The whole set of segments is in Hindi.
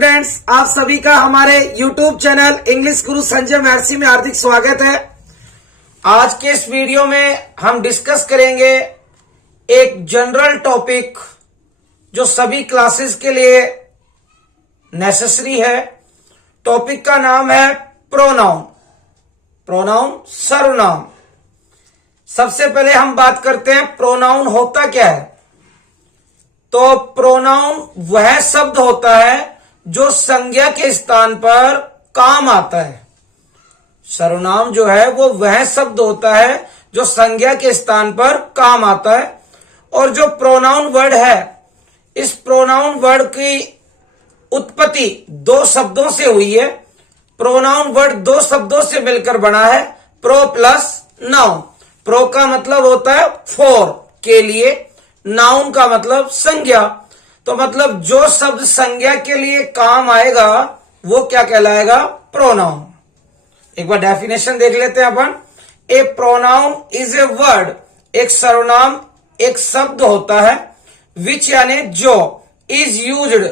स्टूडेंट्स, आप सभी का हमारे YouTube चैनल इंग्लिश गुरु संजय महर्षि में हार्दिक स्वागत है। आज के इस वीडियो में हम डिस्कस करेंगे एक जनरल टॉपिक जो सभी क्लासेस के लिए नेसेसरी है। टॉपिक का नाम है प्रोनाउन। प्रोनाउन सर्वनाम। सबसे पहले हम बात करते हैं प्रोनाउन होता क्या है। तो प्रोनाउन वह शब्द होता है जो संज्ञा के स्थान पर काम आता है। सर्वनाम जो है वो वह शब्द होता है जो संज्ञा के स्थान पर काम आता है। और जो प्रोनाउन वर्ड है, इस प्रोनाउन वर्ड की उत्पत्ति दो शब्दों से हुई है। प्रोनाउन वर्ड दो शब्दों से मिलकर बना है, प्रो प्लस नाउन। प्रो का मतलब होता है फॉर, के लिए। नाउन का मतलब संज्ञा। तो मतलब जो शब्द संज्ञा के लिए काम आएगा वो क्या कहलाएगा? प्रोनाउन। एक बार डेफिनेशन देख लेते हैं अपन। ए प्रोनाउन इज ए वर्ड। एक सर्वनाम एक शब्द होता है विच यानी जो, इज यूज्ड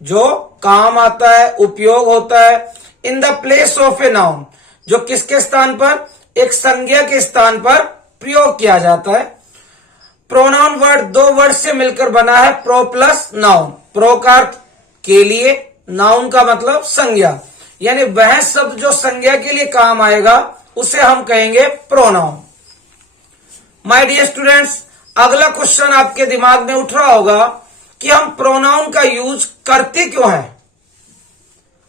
जो काम आता है, उपयोग होता है, in the place of a noun जो किसके स्थान पर? एक संज्ञा के स्थान पर प्रयोग किया जाता है। प्रोनाउन वर्ड दो वर्ड से मिलकर बना है, प्रो प्लस नाउन। प्रो का अर्थ के लिए, नाउन का मतलब संज्ञा, यानी वह शब्द जो संज्ञा के लिए काम आएगा उसे हम कहेंगे प्रोनाउन। माय डियर स्टूडेंट्स, अगला क्वेश्चन आपके दिमाग में उठ रहा होगा कि हम प्रोनाउन का यूज करते क्यों हैं?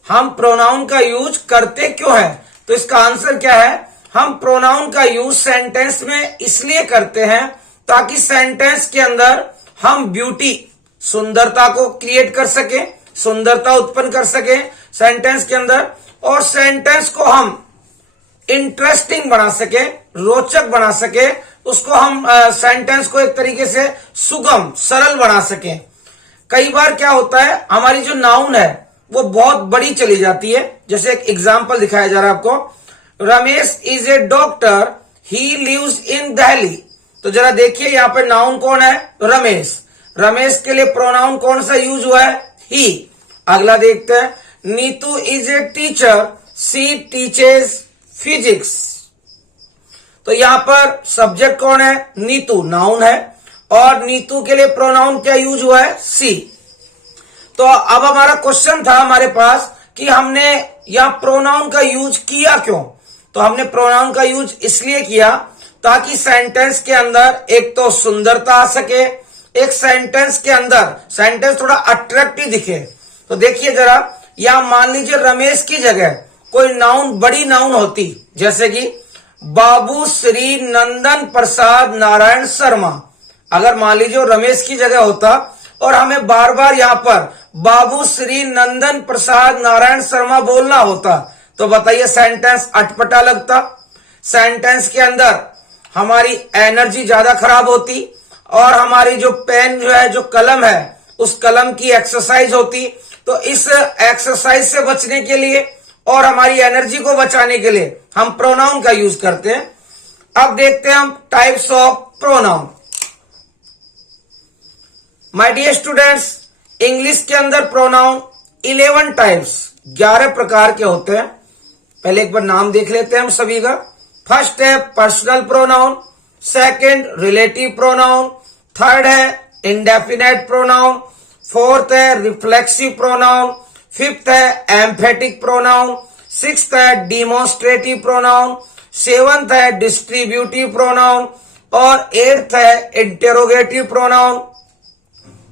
हम प्रोनाउन का यूज करते क्यों हैं? तो इसका आंसर क्या है? हम प्रोनाउन का यूज सेंटेंस में इसलिए करते हैं ताकि सेंटेंस के अंदर हम ब्यूटी, सुंदरता को क्रिएट कर सके, सुंदरता उत्पन्न कर सके सेंटेंस के अंदर, और सेंटेंस को हम इंटरेस्टिंग बना सके, रोचक बना सके, उसको हम सेंटेंस को एक तरीके से सुगम, सरल बना सके। कई बार क्या होता है, हमारी जो नाउन है वो बहुत बड़ी चली जाती है। जैसे एक एग्जाम्पल दिखाया जा रहा है आपको, Ramesh is a doctor, he lives in Delhi. तो जरा देखिए यहाँ पे नाउन कौन है? रमेश। रमेश के लिए प्रोनाउन कौन सा यूज हुआ है? ही। अगला देखते हैं, Neetu is a teacher, she teaches physics. तो यहां पर सब्जेक्ट कौन है? नीतू, नाउन है, और नीतू के लिए प्रोनाउन क्या यूज हुआ है? सी। तो अब हमारा क्वेश्चन था हमारे पास कि हमने यहां प्रोनाउन का यूज किया क्यों? तो हमने प्रोनाउन का यूज इसलिए किया ताकि सेंटेंस के अंदर एक तो सुंदरता आ सके, एक सेंटेंस के अंदर सेंटेंस थोड़ा अट्रैक्टिव दिखे। तो देखिए जरा, या मान लीजिए रमेश की जगह कोई नाउन, बड़ी नाउन होती, जैसे कि बाबू श्री नंदन प्रसाद नारायण शर्मा। अगर मान लीजिए रमेश की जगह होता और हमें बार बार यहां पर बाबू श्री नंदन प्रसाद नारायण शर्मा बोलना होता, तो बताइए सेंटेंस अटपटा लगता, सेंटेंस के अंदर हमारी एनर्जी ज्यादा खराब होती, और हमारी जो पेन जो है, जो कलम है, उस कलम की एक्सरसाइज होती। तो इस एक्सरसाइज से बचने के लिए और हमारी एनर्जी को बचाने के लिए हम प्रोनाउन का यूज करते हैं। अब देखते हैं हम types of pronoun. My dear students, English के अंदर प्रोनाउन 11 टाइप्स, 11 प्रकार के होते हैं। पहले एक बार नाम देख लेते हैं हम सभी का। फर्स्ट है personal pronoun, second relative pronoun, third है इंडेफिनेट प्रोनाउन, फोर्थ है रिफ्लेक्सिव प्रोनाउन, फिफ्थ है एम्फेटिक प्रोनाउन, सिक्स्थ है डिमोन्स्ट्रेटिव प्रोनाउन, सेवंथ है डिस्ट्रीब्यूटिव प्रोनाउन, और एट्थ है इंटेरोगेटिव प्रोनाउन,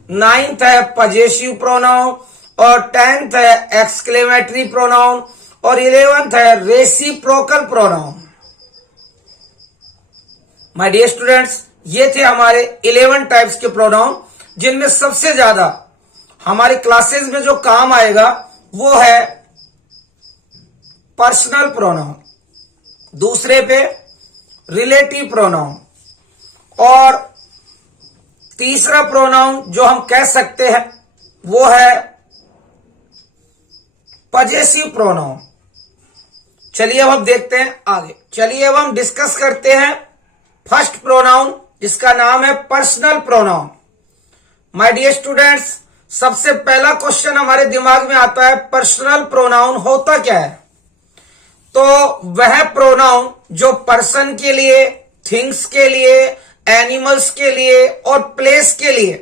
नाइन्थ है पजेसिव प्रोनाउन, और 10th है एक्सक्लेमेटरी प्रोनाउन, और 11th है reciprocal pronoun. My dear students, ये थे हमारे 11 टाइप्स के प्रोनाउन, जिनमें सबसे ज्यादा हमारी क्लासेस में जो काम आएगा वो है पर्सनल प्रोनाउन, दूसरे पे रिलेटिव प्रोनाउन, और तीसरा प्रोनाउन जो हम कह सकते हैं वो है पजेसिव प्रोनाउन। चलिए अब हम देखते हैं आगे। चलिए अब हम डिस्कस करते हैं फर्स्ट प्रोनाउन, जिसका नाम है personal pronoun. My dear students, सबसे पहला क्वेश्चन हमारे दिमाग में आता है, पर्सनल प्रोनाउन होता क्या है? तो वह प्रोनाउन जो पर्सन के लिए, थिंग्स के लिए, एनिमल्स के लिए और प्लेस के लिए,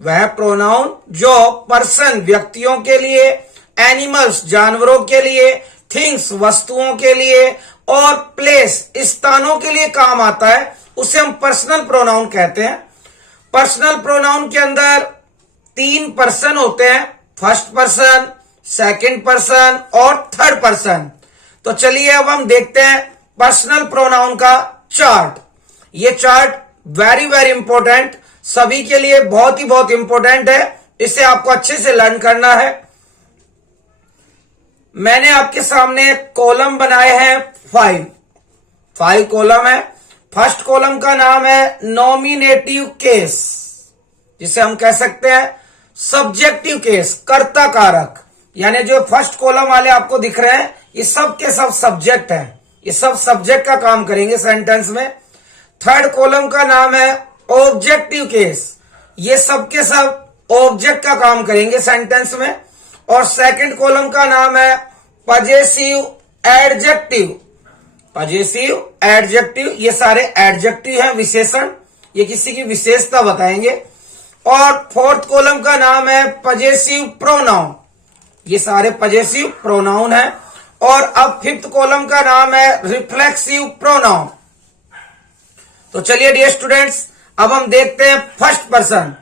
वह प्रोनाउन जो पर्सन व्यक्तियों के लिए, एनिमल्स जानवरों के लिए, थिंग्स वस्तुओं के लिए और प्लेस स्थानों के लिए काम आता है, उसे हम पर्सनल प्रोनाउन कहते हैं। पर्सनल प्रोनाउन के अंदर 3 पर्सन होते हैं, फर्स्ट पर्सन, सेकंड पर्सन और थर्ड पर्सन। तो चलिए अब हम देखते हैं पर्सनल प्रोनाउन का चार्ट। ये चार्ट वेरी वेरी इंपॉर्टेंट, सभी के लिए बहुत ही बहुत इंपॉर्टेंट है, इसे आपको अच्छे से लर्न करना है। मैंने आपके सामने कॉलम बनाए हैं 5 कॉलम है। फर्स्ट कॉलम का नाम है नॉमिनेटिव केस, जिसे हम कह सकते हैं सब्जेक्टिव केस, कर्ता कारक। यानी जो फर्स्ट कॉलम वाले आपको दिख रहे हैं, ये सब के सब सब्जेक्ट हैं, ये सब सब्जेक्ट का काम करेंगे सेंटेंस में। थर्ड कॉलम का नाम है ऑब्जेक्टिव केस, ये सब के सब ऑब्जेक्ट का काम करेंगे सेंटेंस में। और सेकंड कॉलम का नाम है पजेसिव एडजेक्टिव, पजेसिव एडजेक्टिव, ये सारे एडजेक्टिव हैं, विशेषण, ये किसी की विशेषता बताएंगे। और फोर्थ कॉलम का नाम है पजेसिव प्रोनाउन, ये सारे पजेसिव प्रोनाउन हैं। और अब फिफ्थ कॉलम का नाम है रिफ्लेक्सिव प्रोनाउन। तो चलिए डियर स्टूडेंट्स, अब हम देखते हैं फर्स्ट पर्सन।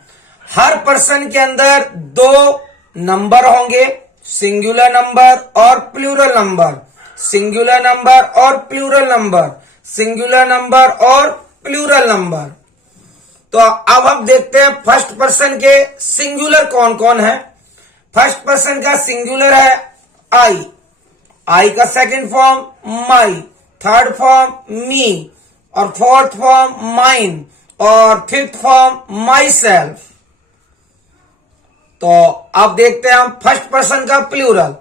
हर पर्सन के अंदर 2 नंबर होंगे, सिंगुलर नंबर और प्लूरल नंबर, सिंगुलर नंबर और प्लूरल नंबर, सिंगुलर नंबर और प्लूरल नंबर। तो अब हम देखते हैं फर्स्ट पर्सन के सिंगुलर कौन कौन है। फर्स्ट पर्सन का सिंगुलर है आई, आई का second form my, third form me और फोर्थ फॉर्म माइन और फिफ्थ फॉर्म माई सेल्फ। तो अब देखते हैं हम फर्स्ट पर्सन का plural,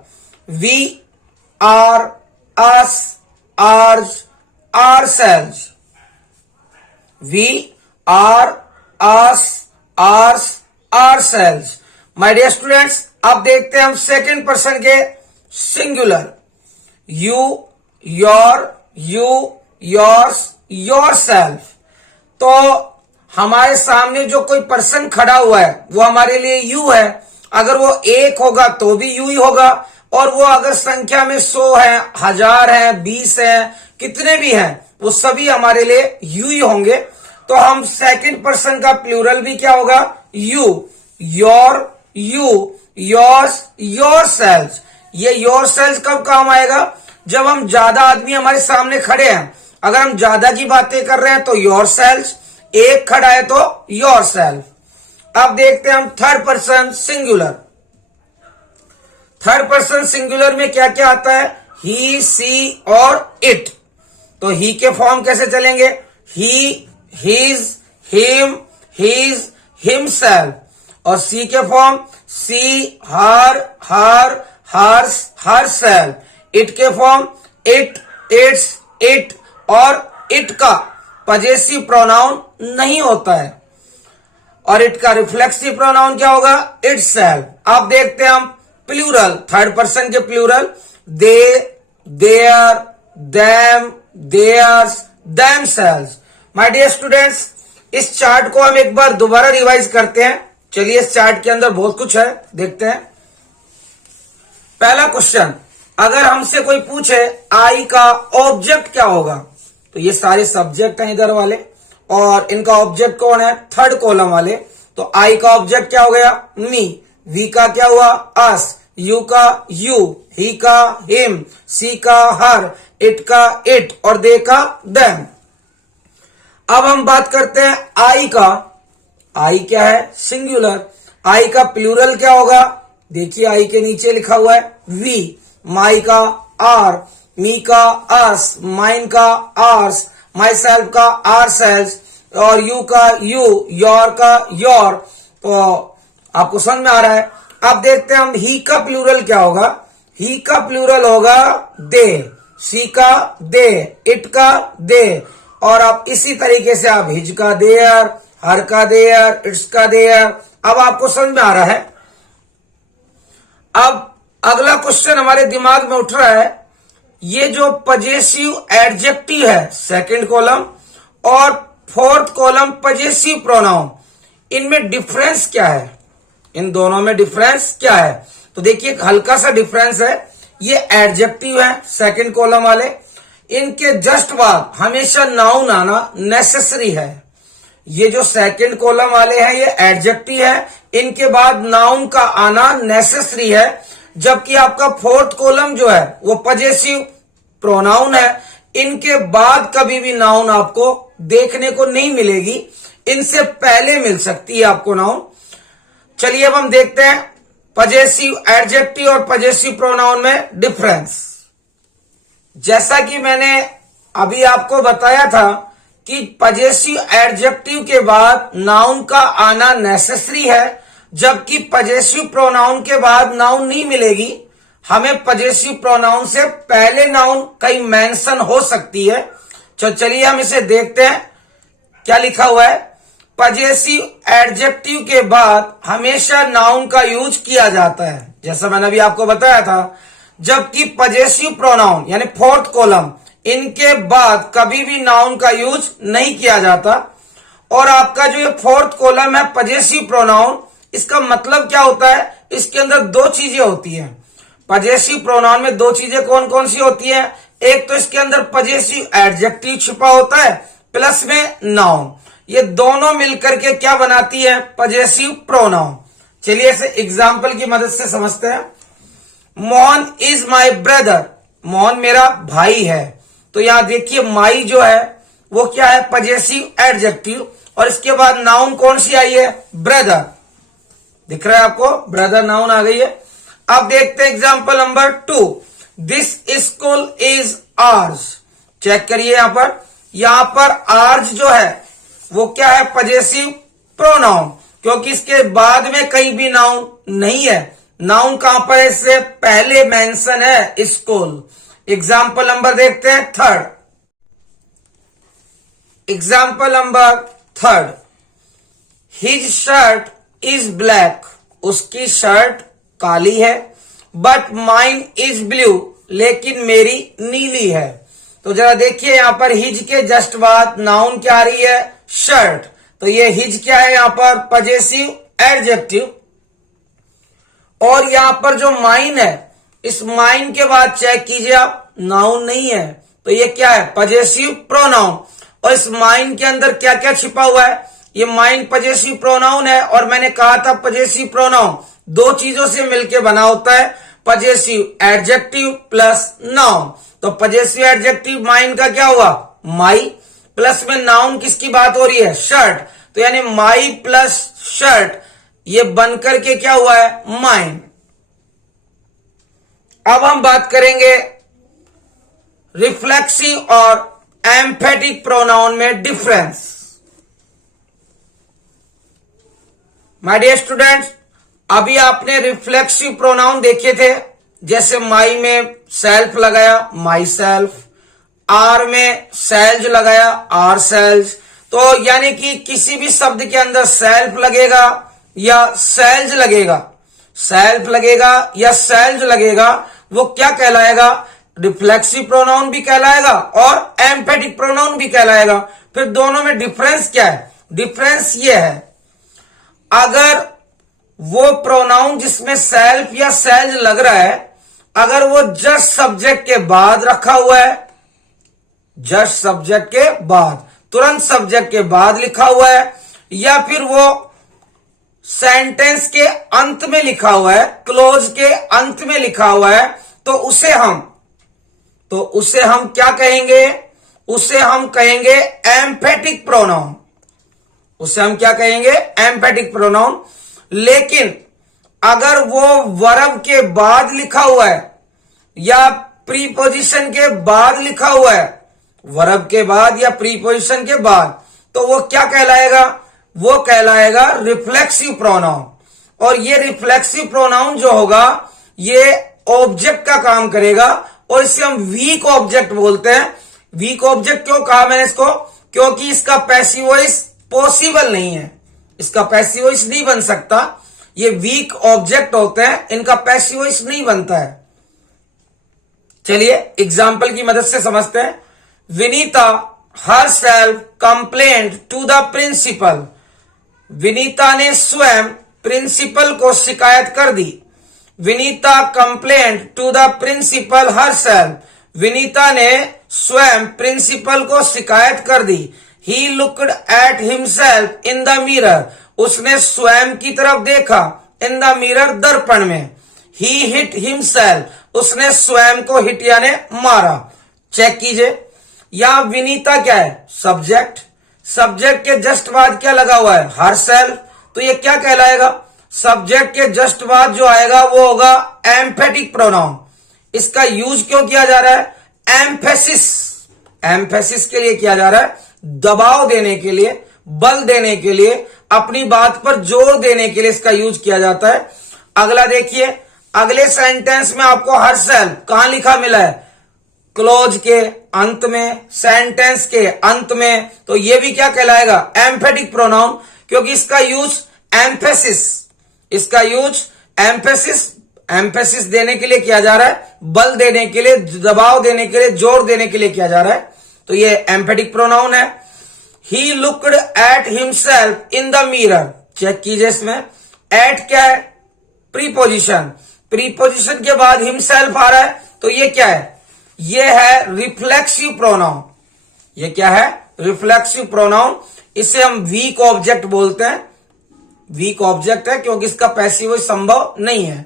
we, our, us, ours, ourselves, we, our, us, ours, ourselves. My dear students, अब देखते हैं हम सेकंड पर्सन के singular, you, your, you, yours, yourself. तो हमारे सामने जो कोई पर्सन खड़ा हुआ है वो हमारे लिए यू है। अगर वो एक होगा तो भी यू ही होगा, और वो अगर संख्या में 100 है, 1000 है, 20 है, कितने भी हैं, वो सभी हमारे लिए यू ही होंगे। तो हम सेकंड पर्सन का प्लूरल भी क्या होगा, you, your, you, yours, yourself. ये योरसेल्फ कब काम आएगा, जब हम ज्यादा आदमी हमारे सामने खड़े हैं। अगर हम ज्यादा की बातें कर रहे हैं तो योरसेल्फ, एक खड़ा है तो योरसेल्फ। अब देखते हैं हम third person singular. Third person singular में क्या क्या आता है, ही, सी और इट। तो ही के फॉर्म कैसे चलेंगे, he, his, him, his, himself. और सी के form she, her, her, hers, herself. It के फॉर्म इट, इट्स, इट और इट का पजेसिव प्रोनाउन नहीं होता है। और इट का रिफ्लेक्सिव प्रोनाउन क्या होगा, इटसेल्फ। अब देखते हैं हम प्लूरल, थर्ड पर्सन के plural, they, their, them, theirs, themselves. My dear students, इस चार्ट को हम एक बार दोबारा रिवाइज करते हैं। चलिए, इस चार्ट के अंदर बहुत कुछ है, देखते हैं। पहला क्वेश्चन, अगर हमसे कोई पूछे आई का ऑब्जेक्ट क्या होगा, तो ये सारे सब्जेक्ट हैं इधर वाले, और इनका ऑब्जेक्ट कौन है, थर्ड कॉलम वाले। तो आई का ऑब्जेक्ट क्या हो गया, मी, वी का क्या हुआ, अस, यू का यू, ही का हिम, सी का हर, इट का इट और दे का देम। अब हम बात करते हैं आई का। आई क्या है, सिंगुलर। आई का प्लूरल क्या होगा, देखिए आई के नीचे लिखा हुआ है वी, माई का आर, मी का अस, माइन का आर्स, माई सेल्फ का आर सेल्फ और यू का यू, योर का योर। तो आपको समझ में आ रहा है। अब देखते हैं हम ही का प्लूरल क्या होगा। ही का प्लूरल होगा दे, सी का दे, इट का दे। और अब इसी तरीके से आप हिज का देयर, हर का देयर, इट्स का देयर। अब आपको समझ में आ रहा है। अब अगला क्वेश्चन हमारे दिमाग में उठ रहा है, ये जो पजेसिव एडजेक्टिव है सेकंड कॉलम और फोर्थ कॉलम पजेसिव प्रोनाउन, इनमें डिफरेंस क्या है, इन दोनों में डिफरेंस क्या है? तो देखिए एक हल्का सा डिफरेंस है। ये एडजेक्टिव है सेकंड कॉलम वाले, इनके जस्ट बाद हमेशा नाउन आना नेसेसरी है। ये जो सेकंड कॉलम वाले हैं ये एडजेक्टिव है, इनके बाद नाउन का आना नेसेसरी है। जबकि आपका फोर्थ कॉलम जो है वो पजेसिव प्रोनाउन है, इनके बाद कभी भी नाउन आपको देखने को नहीं मिलेगी, इनसे पहले मिल सकती है आपको नाउन। चलिए अब हम देखते हैं पजेसिव एडजेक्टिव और पजेसिव प्रोनाउन में डिफरेंस। जैसा कि मैंने अभी आपको बताया था कि पजेसिव एडजेक्टिव के बाद नाउन का आना नेसेसरी है, जबकि पजेसिव प्रोनाउन के बाद नाउन नहीं मिलेगी। हमें पजेसिव प्रोनाउन से पहले नाउन कहीं मेंशन हो सकती है। चलिए हम इसे देखते हैं क्या लिखा हुआ है। पजेसिव एडजेक्टिव के बाद हमेशा नाउन का यूज किया जाता है, जैसा मैंने अभी आपको बताया था। जबकि पजेसिव प्रोनाउन यानी फोर्थ कॉलम, इनके बाद कभी भी नाउन का यूज नहीं किया जाता। और आपका जो ये फोर्थ कॉलम है पजेसिव प्रोनाउन, इसका मतलब क्या होता है? इसके अंदर दो चीजें होती हैं। पजेसिव प्रोनाउन में दो चीजें कौन कौन सी होती है? एक तो इसके अंदर पजेसिव एडजेक्टिव छुपा होता है, प्लस में नाउन। ये दोनों मिलकर के क्या बनाती है? Possessive pronoun. चलिए इसे एग्जाम्पल की मदद से समझते हैं। Mohan is my brother, Mohan मेरा भाई है। तो यहां देखिए माई जो है वो क्या है? पजेसिव एडजेक्टिव, और इसके बाद नाउन कौन सी आई है? ब्रदर। दिख रहा है आपको? ब्रदर नाउन आ गई है। अब देखते हैं example number 2। This school is ours. Check करिए यहां पर आर्स जो है वो क्या है? पजेसिव प्रोनाउन, क्योंकि इसके बाद में कहीं भी नाउन नहीं है। नाउन कहां पर है? इससे पहले मेंशन है स्कूल। एग्जाम्पल नंबर देखते हैं 3rd। Example number 3rd, his shirt is black, उसकी शर्ट काली है। बट माइन इज ब्लू, लेकिन मेरी नीली है। तो जरा देखिए यहां पर हिज के जस्ट बाद नाउन क्या आ रही है? शर्ट। तो ये हिज क्या है? यहां पर पजेसिव एडजेक्टिव। और यहां पर जो माइन है, इस माइन के बाद चेक कीजिए आप, नाउन नहीं है। तो ये क्या है? Possessive pronoun. और इस माइन के अंदर क्या क्या छिपा हुआ है? ये माइन पजेसिव प्रोनाउन है, और मैंने कहा था पजेसिव प्रोनाउन दो चीजों से मिलकर बना होता है, पजेसिव एडजेक्टिव प्लस नाउन। तो पजेसिव एडजेक्टिव माइन का क्या हुआ? माई, प्लस में नाउन किसकी बात हो रही है? शर्ट। तो यानी माई प्लस शर्ट, ये बनकर के क्या हुआ है? माइन। अब हम बात करेंगे रिफ्लेक्सिव और एम्फेटिक प्रोनाउन में डिफरेंस। माय डियर स्टूडेंट्स, अभी आपने रिफ्लेक्सिव प्रोनाउन देखे थे, जैसे माई में सेल्फ लगाया माई सेल्फ, आर में सेल्ज लगाया आर सेल्ज। तो यानी कि किसी भी शब्द के अंदर सेल्फ लगेगा या सेल्ज लगेगा, सेल्फ लगेगा या सेल्ज लगेगा, वो क्या कहलाएगा? रिफ्लेक्सिव प्रोनाउन भी कहलाएगा और एम्फेटिक प्रोनाउन भी कहलाएगा। फिर दोनों में डिफरेंस क्या है? डिफरेंस ये है, अगर वो प्रोनाउन जिसमें सेल्फ या सेल्ज लग रहा है, अगर वो जस्ट सब्जेक्ट के बाद रखा हुआ है, जस्ट सब्जेक्ट के बाद, तुरंत सब्जेक्ट के बाद लिखा हुआ है, या फिर वो सेंटेंस के अंत में लिखा हुआ है, क्लोज के अंत में लिखा हुआ है, तो उसे हम क्या कहेंगे? उसे हम कहेंगे एम्फेटिक प्रोनाउन। उसे हम क्या कहेंगे? Emphatic pronoun. लेकिन अगर वो वर्ब के बाद लिखा हुआ है या प्रीपोजिशन के बाद लिखा हुआ है, वर्ब के बाद या प्रीपोजिशन के बाद, तो वो क्या कहलाएगा? वो कहलाएगा रिफ्लेक्सिव प्रोनाउन। और ये रिफ्लेक्सिव प्रोनाउन जो होगा ये ऑब्जेक्ट का काम करेगा, और इसे हम वीक ऑब्जेक्ट बोलते हैं। वीक ऑब्जेक्ट क्यों कहा मैंने इसको? क्योंकि इसका पैसिव वॉइस पॉसिबल नहीं है, इसका पैसिव वॉइस नहीं बन सकता। ये वीक ऑब्जेक्ट होते हैं, इनका पैसिव वॉइस नहीं बनता है। चलिए एग्जाम्पल की मदद से समझते हैं। Vinita herself complained to the principal। Vinita ने स्वयं प्रिंसिपल को शिकायत कर दी। Vinita complaint to the principal herself। Vinita ने स्वयं प्रिंसिपल को शिकायत कर दी। He looked at himself in the mirror। उसने स्वयं की तरफ देखा in the mirror दर्पण में। He hit himself। उसने स्वयं को हिट यानी मारा। चेक कीजिए, या विनीता क्या है, सब्जेक्ट। सब्जेक्ट के जस्ट बाद क्या लगा हुआ है, herself। तो ये क्या कहलाएगा, सब्जेक्ट के जस्ट बाद जो आएगा वो होगा एम्फेटिक प्रोनाउन। इसका यूज क्यों किया जा रहा है, एम्फेसिस। एम्फेसिस के लिए किया जा रहा है, दबाव देने के लिए, बल देने के लिए, अपनी बात पर जोर देने के लिए इसका यूज किया जाता है। अगला देखिए, अगले सेंटेंस में आपको herself कहां लिखा मिला है, क्लोज के अंत में, सेंटेंस के अंत में। तो ये भी क्या कहलाएगा, एम्फेटिक प्रोनाउन, क्योंकि इसका यूज एम्फेसिस, इसका यूज एम्फेसिस देने के लिए किया जा रहा है, बल देने के लिए, दबाव देने के लिए, जोर देने के लिए किया जा रहा है। तो ये एम्फेटिक प्रोनाउन है। He looked at himself in the mirror. Check कीजिए, इसमें एट क्या है, प्रीपोजिशन। प्रीपोजिशन के बाद हिमसेल्फ आ रहा है, तो ये क्या है, ये है रिफ्लेक्सिव प्रोनाउन। ये क्या है, रिफ्लेक्सिव प्रोनाउन। इसे हम वीक ऑब्जेक्ट बोलते हैं। वीक ऑब्जेक्ट है क्योंकि इसका पैसिव वॉइस संभव नहीं है।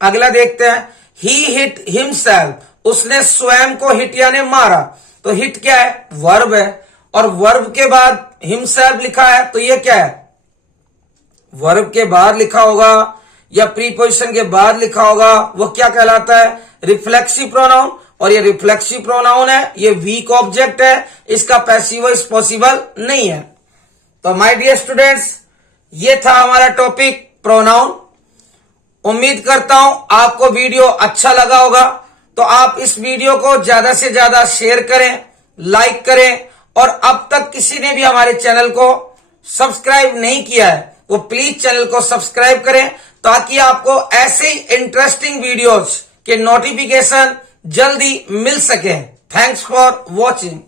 अगला देखते हैं, ही हिट हिमसेल्फ। उसने स्वयं को हिट यानी मारा। तो हिट क्या है, वर्ब है, और वर्ब के बाद हिमसेल्फ लिखा है, तो ये क्या है, वर्ब के बाद लिखा होगा या प्रीपोजिशन के बाद लिखा होगा, वो क्या कहलाता है, रिफ्लेक्सिव प्रोनाउन। और ये रिफ्लेक्सिव प्रोनाउन है, ये वीक ऑब्जेक्ट है, इसका पैसिव वॉइस पॉसिबल नहीं है। तो माय डियर स्टूडेंट्स, ये था हमारा टॉपिक प्रोनाउन। उम्मीद करता हूं आपको वीडियो अच्छा लगा होगा। तो आप इस वीडियो को ज्यादा से ज्यादा शेयर करें, लाइक करें, और अब तक किसी ने भी हमारे चैनल को सब्सक्राइब नहीं किया है वो प्लीज चैनल को सब्सक्राइब करें, ताकि आपको ऐसे ही इंटरेस्टिंग वीडियोज के नोटिफिकेशन जल्दी मिल सके। Thanks for watching.